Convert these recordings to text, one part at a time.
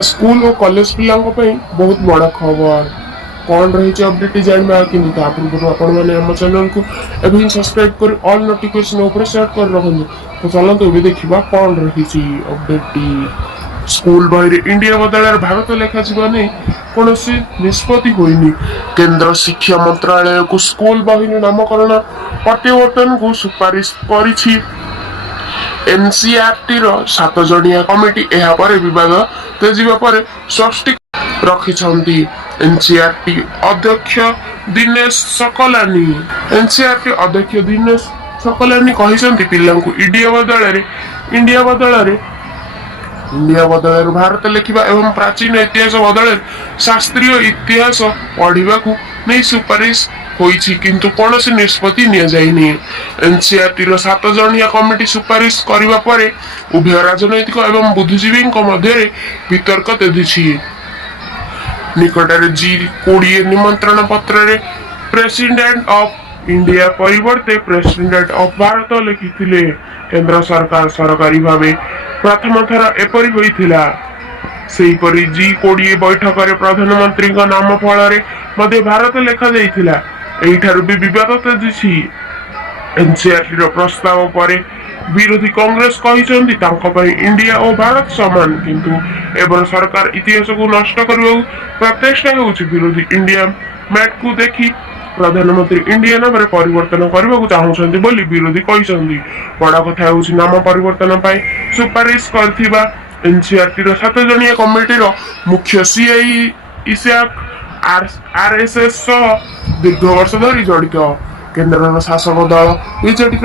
School और college पिला बहुत बड़ा खबर कौन रही अपडेट जानवा कि पूर्व आपण चैनल को एवं सब्सक्राइब कर ऑल नोटिफिकेशन ऊपर सेट कर रखु। तो चलते ये देखा कौन रही अपडेट। स्कूल बही इंडिया बदल भारत लेखा नहीं कौन निष्पत्ति होनी। केंद्र शिक्षा मंत्रालय को स्कूल बही नामकरण परिवर्तन को सुपारिश कर एनसीईआरटी रो 7 जणिया कमिटी एहा परे विवाद तेजिबा परे स्पष्टी रखिछंती। एनसीईआरटी अध्यक्ष दिनेश सकलानी कहिसंती पिल्लांकु इंडिया बदल भारत लिखा एवं प्राचीन इतिहास बदल शास्त्रीय इतिहास पढ़ा नहीं सुपारिश होईछि किंतु कौनसी निष्पत्ति निया जाइनी। एनसीईआरटी रो 7 जणिया कमिटी सुपारिश करिबा परे उभय राजनैतिक एवं बुद्धिजीवी मध्य वितर्क तेजिछि। निकटरे G20 निमंत्रण पत्र रे प्रेसिडेंट ऑफ इंडिया परिवर्ते प्रेसिडेंट ऑफ भारत लिखिथिले। केंद्र सरकार सरकारी भावे प्रथम थर एपरि होइथिला। सेहीपरि G20 बैठक रे प्रधानमंत्री नाम फल मध्ये भारत लेखा जाइथिला। एठारु भी विवाद तेजिछि। एनसीईआरटी रो प्रस्ताव परे विरोधी कांग्रेस कहिसंती तांको पई इंडिया और भारत समान किंतु एबर सरकार इतिहास को नष्ट करबा प्रचेष्टा हेउछि। विरोधी इंडिया मैट को देखि प्रधानमंत्री इंडिया नाम रे परिवर्तन करबा को चाहुछंती बोली विरोधी कहिसंती। बड़ा कथा हेउछि नाम परिवर्तन पई सुपारिश करथिबा एनसीईआरटी रो 7 जणिया कमिटी रो मुख्य सीआई इसाक आरएसएस सह दीर्घ वर्ष धरी जड़ित। केंद्र शासक दल बीजेडी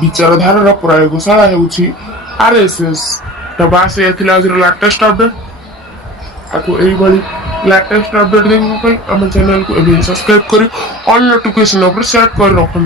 विचारधारा प्रयोगशाला हेउछि आरएसएस। तो बास ये लाटेस्ट अपडेट आपको लेटेस्ट अपडेट देखने आम चैनल को सब्सक्राइब कर ऑल नोटिफिकेशन सेट कर रखु।